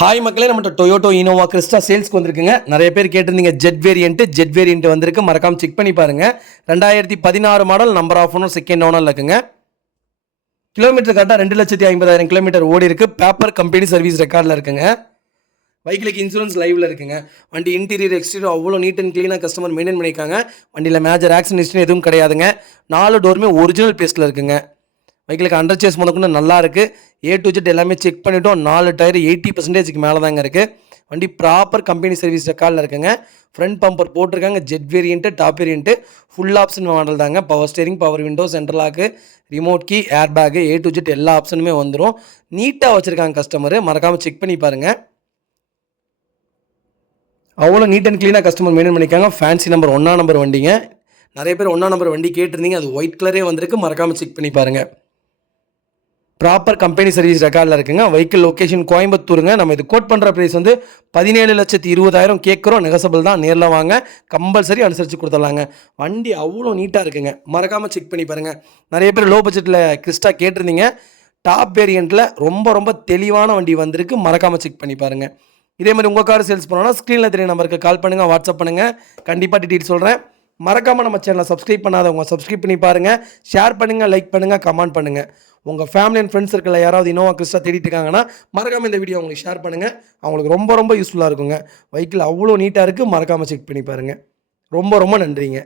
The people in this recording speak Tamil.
ஹாய் மக்களே, நம்ம டொயோட்டோ இனோவா கிறிஸ்டா சேல்ஸ்க்கு வந்திருக்குங்க. நிறைய பேர் கேட்டிருந்தீங்க ஜெட் வேரியன்ட் வந்திருக்கு. மறக்காம செக் பண்ணி பாருங்க. 2016 model, number of owner second ஓனர்ல இருக்குங்க. கிலோமீட்டர் கரெக்டாக 2,50,000 கிலோமீட்டர் ஓடி இருக்கு. பேப்பர் கம்பெனி சர்வீஸ் ரெக்கார்டில் இருக்குங்க. பைக்கிலுக்கு இன்சூரன்ஸ் லைவ்ல இருக்குங்க. வண்டி இன்டீரியர் எக்ஸ்டீரியர் அவ்வளோ நீட் அண்ட் க்ளீனாக கஸ்டமர் மெயின்டைன் பண்ணியிருக்காங்க. வண்டியில் மேஜர் ஆக்சிடென்ட் ஹிஸ்டரி எதுவும் கிடையாதுங்க. 4 டோருமே ஒரிஜினல் பேஸ்ட்டில் இருக்குங்க. பைக்கிலுக்கு அண்டர் சேஸ் முதற்கொண்டு நல்லா இருக்குது. A to Z எல்லாமே செக் பண்ணிவிட்டோம். 4 டயர் 80% மேலே தாங்க இருக்குது. வண்டி ப்ராப்பர் கம்பெனி சர்வீஸ் ரெக்கார்டில் இருக்குங்க. ஃப்ரண்ட் பம்பர் போட்டிருக்காங்க. Jet variant, top variant, full option model தாங்க. Power steering, power window, central lock, remote key, air bag, A to Z எல்லா ஆப்ஷனுமே வந்துடும். நீட்டாக வச்சுருக்காங்க கஸ்டமரு. மறக்காமல் செக் பண்ணி பாருங்கள். அவ்வளோ நீட் அண்ட் க்ளீனாக கஸ்டமர் மெயின்டைன் பண்ணியிருக்காங்க. ஃபேன்சி நம்பர் 1 நம்பர் வண்டிங்க. நிறைய பேர் 1 நம்பர் வண்டி கேட்டிருந்தீங்க. அது ஒயிட் கலரே வந்திருக்கு. மறக்காமல் செக் பண்ணி பாருங்கள். ப்ராப்பர் கம்பெனி சர்வீஸ் ரெக்கார்டில் இருக்குங்க. வெஹிக்கிள் லொக்கேஷன் கோயம்புத்தூருங்க. நம்ம இது கோட் பண்ணுற ப்ரைஸ் வந்து 17,20,000 கேட்குறோம். நெகசபிள் தான். நேரில் வாங்க, கம்பல்சரி அனுசரித்து கொடுத்துடலாங்க. வண்டி அவ்வளோ நீட்டாக இருக்குங்க. மறக்காமல் செக் பண்ணி பாருங்கள். நிறைய பேர் லோ பட்ஜெட்டில் கிறிஸ்டா கேட்டிருந்தீங்க. டாப் வேரியண்ட்டில் ரொம்ப தெளிவான வண்டி வந்திருக்கு. மறக்காமல் செக் பண்ணி பாருங்கள். இதே மாதிரி உங்கள் கார் சேல்ஸ் பண்ணோன்னா ஸ்க்ரீனில் தெரிய நம்பருக்கு கால் பண்ணுங்கள், வாட்ஸ்அப் பண்ணுங்கள். கண்டிப்பாக டீட்டெயில் சொல்கிறேன். மறக்காமல் நம்ம சேனலை சப்ஸ்கிரைப் பண்ணாதவங்க சப்ஸ்கிரைப் பண்ணி பாருங்கள். ஷேர் பண்ணுங்கள், லைக் பண்ணுங்கள், கமெண்ட் பண்ணுங்கள். உங்கள் ஃபேமிலி அண்ட் ஃப்ரெண்ட்ஸ் சர்க்கிளில் யாராவது இனோவா கிறிஸ்டா தேடிட்டு இருக்காங்கன்னா மறக்காமல் இந்த வீடியோ அவங்களுக்கு ஷேர் பண்ணுங்கள். அவங்களுக்கு ரொம்ப யூஸ்ஃபுல்லாக இருக்குங்க. வெஹிக்கிள் அவ்வளோ நீட்டாக இருக்குது. மறக்காமல் செக் பண்ணி பாருங்கள். ரொம்ப நன்றிங்க.